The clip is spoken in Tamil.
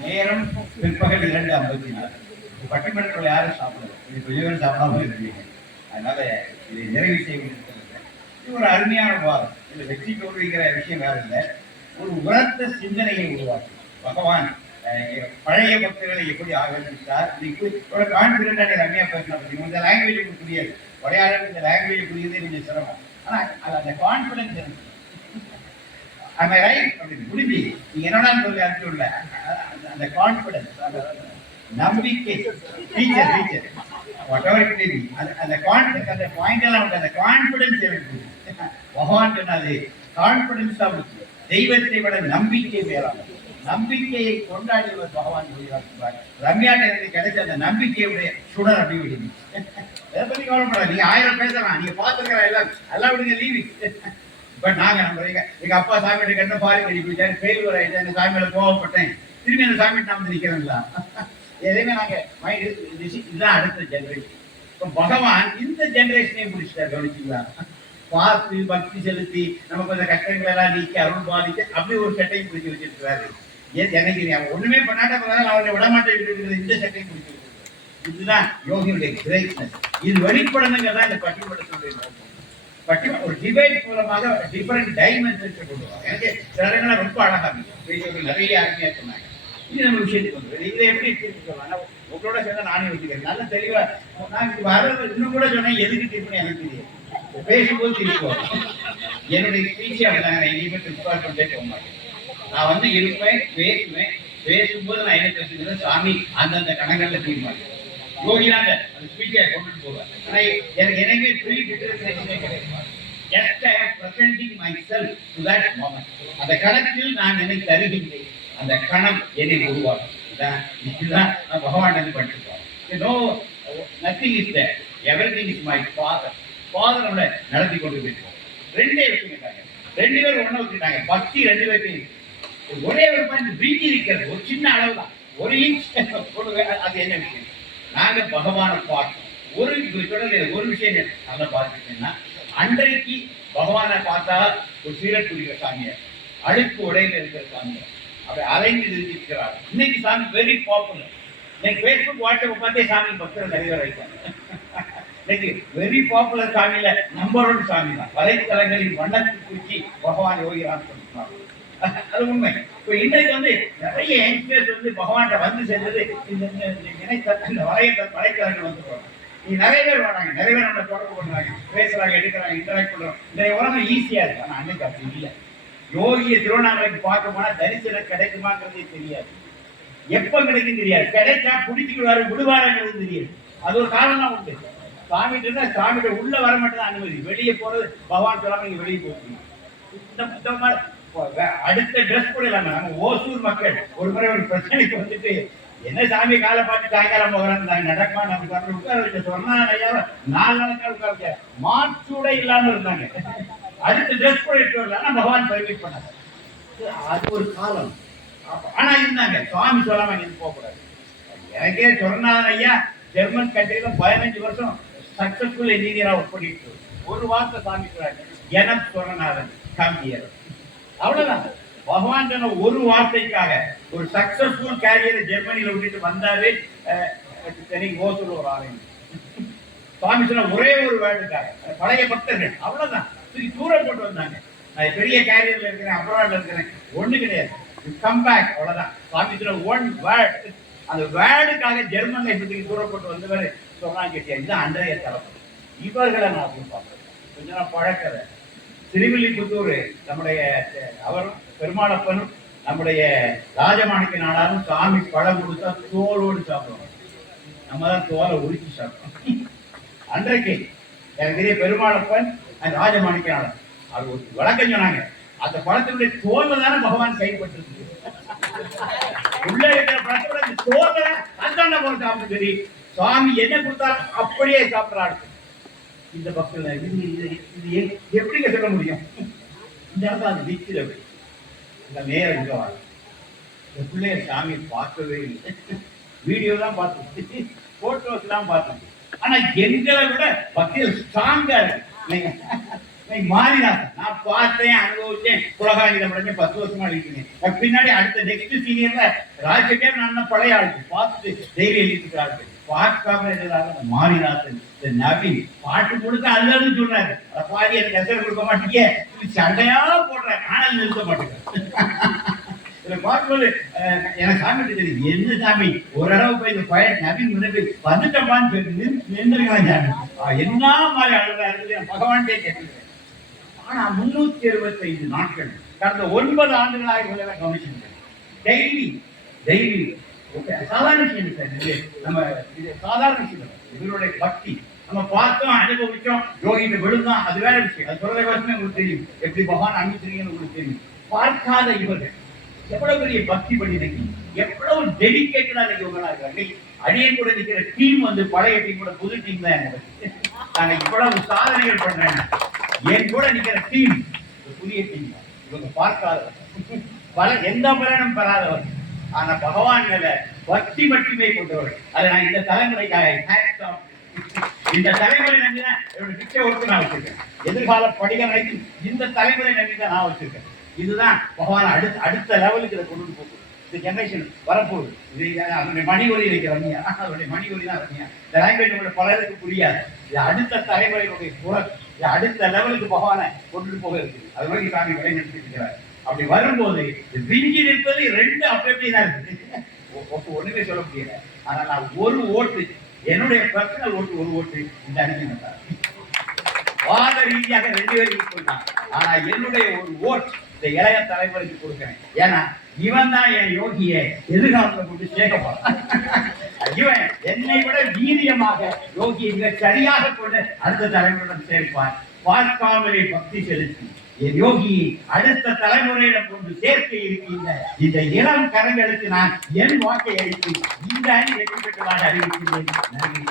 நேரம் பிற்பகல் இரண்டு ஐம்பத்தி நாலு பட்டிமன்றத்தில் யாரும் சாப்பிடல. இது கொஞ்சம் சாப்பிடாம இருக்கீங்க அதனால இதை நிறைவு செய்ய முடியாது இது ஒரு அருமையான வாதம். இது வெற்றி தோல்விங்கிற விஷயம் வேற இல்லை. ஒரு உரத்த சிந்தனையை உருவாக்கும். பகவான் அஹ், பழைய பக்தர்களை எப்படி ஆகணும்ட்டார் ஒரு கான்பிடண்டா ரம்யா பேசினா பார்த்தீங்க இந்த லாங்குவேஜ் உங்களுக்கு புரியாது. உடையாளர் இந்த லாங்குவேஜ் புரியுது கொஞ்சம் சிரமம். ஆனா அது அந்த கான்பிடன்ஸ் இருக்கு am ரைட் right? அப்படின்னு புரிஞ்சு நீங்க என்னடா சொல்லி அனுப்பிச்சுள்ள அந்த கான்பிடன்ஸ் நம்பிக்கை teacher teacher whatever it maybe அந்த அந்த கான்பிடன்ஸ் அந்த பாயிண்ட் எல்லாம் உண்டு. அந்த கான்பிடன்ஸ் எனக்கு. பகவான் சொன்னது கான்பிடன்ஸ் தான் முக்கியம் தெய்வத்தை விட நம்பிக்கை மேலான நம்பிக்கையை கொண்டாடியவர் பகவான் சொல்லியிருக்கிறார் ரம்யாட்ட எனக்கு கிடைச்ச அந்த நம்பிக்கையுடைய சுடர் அப்படி விடுங்க அதை பற்றி கவலைப்படாது நீங்க ஆயிரம் பேசலாம். நீங்க பார்த்துக்கிற எல்லாம். எல்லாம் விடுங்க லீவி பட் நாங்கள் நம்ம எங்க அப்பா சாமிகிட்ட கண்ட பாரி கடி போயிட்டாரு ஃபெயில்யூர் ஆயிட்டேன் இந்த சாமியில கோவப்பட்டேன். திரும்பி அந்த சாமி நான் நிற்கிறாங்களா எதையுமே நாங்க இதுதான் அடுத்த ஜெனரேஷன் இப்போ பகவான் இந்த ஜென்ரேஷனையும் பிடிச்சிட்டார் கவனிச்சிங்களா? பார்த்து பக்தி செலுத்தி நமக்கு அந்த கஷ்டங்கள் எல்லாம் நீக்கி அருள் பாதித்து அப்படி ஒரு சட்டையும் பிடிச்சி வச்சிருக்கிறாரு. ஏன் எனக்கு நீ அவன் ஒண்ணுமே பண்ணாட்ட போதாலும் அவரை விட மாட்டேன் இந்த சட்டையும் பிடிச்சி இதுதான் யோகியுடைய கிரேட்னஸ் இது வெளிப்படணுங்க தான் இந்த பட்டிமன்றத்துடைய நோக்கம். பட்டிம ஒரு டிபேட் மூலமாக டிஃபரெண்ட் டைமென்ஷன்ஸ் கொண்டு வருவாங்க எனக்கு சில இடங்கள்லாம் ரொம்ப அழகாக இருக்கும் நிறைய அருமையாக சொன்னாங்க. இது நம்ம விஷயத்துக்கு எப்படி தீர்த்துக்கலாம் உங்களோட சேர்ந்து நானே நல்ல நான் இது வர்றது இன்னும் கூட சொன்னேன் எதுக்கு எனக்கு தெரியும் பேசும்போது என்னுடைய ஸ்பீச் அப்படிதாங்க. நான் இனிமேல் பிரிப்பேர் பண்ணிட்டே போக மாட்டேன். நான் வந்து இருப்பேன் பேசுவேன். பேசும்போது நான் என்ன பேசுகிறேன் சாமி அந்தந்த கணங்கள்ல தீர்மானம். யோகினாங்க அந்த ஸ்பீச்சை கொண்டுட்டு போவேன் ஆனா எனக்கு எனவே ப்ரீ டிட்டர்மினேஷனே கிடையாது ஜஸ்ட் ஐ ஆம் மை செல்ஃப் டு தட் அந்த கணத்தில் நான் என்னை தருகின்றேன். அந்த கணம் என்னை உருவாக்கும் இதுதான் நான் பகவான் வந்து படிச்சிருக்கோம் no nothing is there everything is my father father நம்மளை நடத்தி கொண்டு போயிருக்கோம் ரெண்டே விஷயம் ரெண்டு பேரும் ஒண்ணு வச்சுட்டாங்க பக்தி ரெண்டு பேர்த்தையும் ஒரே ஒரு பாயிண்ட் வீங்கி இருக்கிறது. ஒரு சின்ன அளவு தான் ஒரு இன்ச் அது என்ன விஷயம்? நாங்க பகவானை பார்த்தோம். ஒரு இப்ப ஒரு விஷயம் நல்லா பார்த்துட்டீங்கன்னா அன்றைக்கு பகவானை பார்த்தா ஒரு சீரட் குடிக்கிற சாமியார் அழுக்கு உடையில இருக்கிற சாமியார். அப்படி அலைந்து இருக்கிறார் இன்னைக்கு சாமி வெரி பாப்புலர் இன்னைக்கு ஃபேஸ்புக் வாட்ஸ்அப் பார்த்தே சாமி பக்தர் நிறைய பேர் இன்னைக்கு வெரி பாப்புலர் சாமியில நம்பர் ஒன் சாமி தான். வலைத்தளங்களில் வண்ணத்து பூச்சி பகவான் யோகிராம் சொல்லிருக்காங்க அது உண்மை. இப்போ இன்னைக்கு வந்து நிறைய யங்ஸ்டர்ஸ் வந்து பகவான்கிட்ட வந்து சேர்ந்தது இந்த இந்த- இந்த இணைத்த இந்த வலைய வலைத்தளங்கள் வந்து போகிறாங்க நீ நிறைய பேர் வராங்க. நிறைய பேர் நம்ம தொடர்பு பண்ணுறாங்க பேசுறாங்க எடுக்கிறாங்க இன்டராக்ட் பண்ணுறோம் இந்த உலகம் ஈஸியாக இருக்கு. ஆனால் அன்னைக்கு அப்படி இல்லை. யோகிய திருவண்ணாமலைக்கு பார்க்க போனா தரிசனம் கிடைக்குமாங்கிறதே தெரியாது. எப்ப கிடைக்கும் தெரியாது. கிடைச்சா பிடிச்சிக்கிடுவாரு விடுவாருங்கிறது தெரியாது. அது ஒரு காரணம் உண்டு. சாமிகிட்ட சாமிகிட்ட உள்ள வர மட்டும் தான் அனுமதி. வெளியே போறது பகவான் சொல்லாம நீங்க வெளியே போகணும் இந்த இந்த அடுத்த ட்ரெஸ் கூட இல்லாம நம்ம ஓசூர் மக்கள் ஒரு முறை ஒரு பிரச்சனைக்கு வந்துட்டு என்ன சாமி காலை பார்த்து சாயங்காலம் போகிறாங்க நாங்க நடக்குமா? நமக்கு உட்கார வச்ச சொன்னா நாலு நாளைக்கு உட்கார மாற்றூட இல்லாம இருந்தாங்க. அடுத்து ட்ரெஸ் கூட இட்டு பகவான் பர்மிட் பண்ணாங்க அது ஒரு காலம். ஆனா இருந்தாங்க சுவாமி சொல்லாம நீங்க போகக்கூடாது எனக்கே சொன்னார் ஐயா ஜெர்மன் கண்ட்ரில பதினஞ்சு வருஷம் சக்சஸ்ஃபுல் இன்ஜினியரா ஒர்க் பண்ணிட்டு ஒரு வார்த்தை சாமி சொல்றாங்க எனம் சொன்னநாதன் காமியர் அவ்வளவுதான். பகவான் சொன்ன ஒரு வார்த்தைக்காக ஒரு சக்சஸ்ஃபுல் கேரியரை ஜெர்மனியில விட்டுட்டு வந்தாரு தெரியும் ஓசூர் ஒரு ஆலயம். சுவாமி சொன்ன ஒரே ஒரு வேர்டுக்காக பழைய பக்தர்கள். அவ்வளவுதான். தூக்கி தூரம் போட்டு வந்தாங்க. நான் பெரிய கேரியர்ல இருக்கிறேன் அப்ராட்ல இருக்கிறேன். ஒண்ணு கிடையாது. கம் பேக் அவ்வளவுதான். சுவாமி ஒன் வேர்ட் அந்த வேர்டுக்காக ஜெர்மன் இப்படி தூரம் போட்டு வந்தவர் சொன்னாங்க கேட்டியா? இதுதான் அன்றைய தலைப்பு. இவர்களை நான் அப்படி பார்க்கிறேன். கொஞ்சம் நாள் பழக்கதை திருவில்லிபுத்தூர் நம்முடைய அவரும் பெருமாளப்பனும் நம்முடைய ராஜமாணிக்க நாடாரும் சாமி பழம் கொடுத்தா தோலோடு சாப்பிடுவோம் நம்ம தான் தோலை உரிச்சு சாப்பிடுவோம். அன்றைக்கு எனக்கு தெரிய பெருமாளப்பன் அந்த ராஜமாணிக்க நாடார் அது ஒரு வழக்கம் சொன்னாங்க அந்த பழத்தினுடைய தோல்ல தானே பகவான் கைப்பற்றிருக்கு உள்ள இருக்கிற பழத்தோட அந்த தோல்ல அந்தாண்ட போல சாப்பிட்டு சரி சுவாமி என்ன கொடுத்தாலும் அப்படியே சாப்பிட்றாரு இந்த பக்தர்கள் இது இது இது எப்படிங்க சொல்ல முடியும்? இந்த இடத்துல அது நிற்கிறது இந்த நேரம் இங்கே வாங்க. இந்த பிள்ளைய சாமி பார்க்கவே இல்லை. வீடியோ தான் பார்த்து போட்டோஸ் தான் பார்த்தோம் ஆனா எங்களை விட பக்தியில் ஸ்ட்ராங்காக இருக்கு. இல்லைங்க நான் பார்த்தேன் அனுபவிச்சேன். உலகாயுதம் முடிஞ்ச பத்து வருஷமா எழுதிக்கிறேன் பின்னாடி அடுத்த நெக்ஸ்ட் சீனியர்ல ராஜ்கே நான் பழைய ஆளுக்கு பார்த்துட்டு தைரியம் எழுதிட்டு ஆளுக்கு பார்க்காம இருக்கிறாங்க மாறினாத்தன் இந்த நவீன் பாட்டு கொடுத்து அல்லன்னு சொல்றாரு. அதை பாதி எனக்கு எசர் கொடுக்க மாட்டீங்க. சண்டையா போடுறாங்க ஆனால் நிறுத்த மாட்டேங்க பார்க்கும்போது எனக்கு சாமி தெரியுது. என்ன சாமி? ஒரு அளவு போய் இந்த பையன் நபி முன்னாடி வந்துட்டமான்னு சொல்லி நின்றுக்கலாம் சாமி. என்ன மாதிரி அழுகிறாரு என் பகவான்டே கேட்டுக்கிறேன். ஆனா முன்னூத்தி அறுபத்தைந்து நாட்கள் கடந்த ஒன்பது ஆண்டுகளாக இவங்களை கவனிச்சிருக்கேன் டெய்லி டெய்லி சாதாரண விஷயம் சார் இது நம்ம இது சாதாரண விஷயம். இவருடைய பக்தி. நம்ம பார்த்தோம் அனுபவிச்சோம் யோகிட்ட விழுந்தோம் அது வேற விஷயம். அது சொல்றதை உங்களுக்கு தெரியும். எப்படி பகவான் அனுப்பிச்சிருக்கீங்கன்னு உங்களுக்கு தெரியும். பார்க்காத இவர்கள் எவ்வளவு பெரிய பக்தி பண்ணிருக்கீங்க எவ்வளவு டெடிக்கேட்டடா நீங்க உங்களா இருக்காங்க அடியன் கூட நிக்கிற டீம் வந்து பழைய டீம் கூட புது டீம் தான் நாங்க இவ்வளவு சாதனைகள் பண்றேன். என் கூட நிக்கிற டீம் புதிய டீம் இவங்க பார்க்காதவர். பல எந்த பலனும் பெறாதவர். ஆனா பகவான் மேல பக்தி மட்டுமே கொண்டவர். அதை நான் இந்த தலைமுறைக்காக இந்த தலைமுறை நம்பி தான் என்னோட பிச்சை ஒர்க்கு நான் வச்சிருக்கேன். எதிர்கால படிகள் அனைத்தும் இந்த தலைமுறை நம்பி தான் நான் வச்சிருக்கேன். இதுதான் பகவான் அடுத்த அடுத்த லெவலுக்கு இதை கொண்டு போகுது இந்த ஜென்ரேஷன் வரப்போகுது. இது அதனுடைய மணி ஒலி இருக்கு ரம்யா? அதனுடைய மணி ஒலி தான் ரம்யா. இந்த லாங்குவேஜ் உங்களுக்கு பலருக்கு புரியாது. இது அடுத்த தலைமுறையினுடைய குரல். இது அடுத்த லெவலுக்கு பகவானை கொண்டு போக இருக்குது. அது வரைக்கும் சாமி வழி இருக்கிறார். அப்படி வரும்போது விஞ்சி நிற்பது ரெண்டு அப்படி அப்படி தான் இருக்குது. ஒண்ணுமே சொல்ல முடியல. ஆனா நான் ஒரு ஓட்டு என்னுடைய பர்சனல் ஓட்டு ஒரு ஓட்டு இந்த அணிக்கு வாத ரீதியாக ரெண்டு பேரும் ஆனால் ஆனா என்னுடைய ஒரு ஓட்டு இந்த இளைய தலைமுறைக்கு கொடுக்குறேன். ஏன்னா இவன் தான் என் யோகிய எதிர்காலத்தை கொண்டு சேர்க்க இவன் என்னை விட வீரியமாக யோகியை மிக சரியாக கொண்டு அடுத்த தலைமுறையிடம் சேர்ப்பான். பார்க்காமலே பக்தி செலுத்தி என் யோகி அடுத்த தலைமுறையிடம் கொண்டு சேர்க்க இருக்கின்ற இந்த இளம் கரங்களுக்கு நான் என் வாக்கை அளித்து இந்த அணி வெற்றி பெற்றதாக அறிவிக்கின்றேன். நன்றி.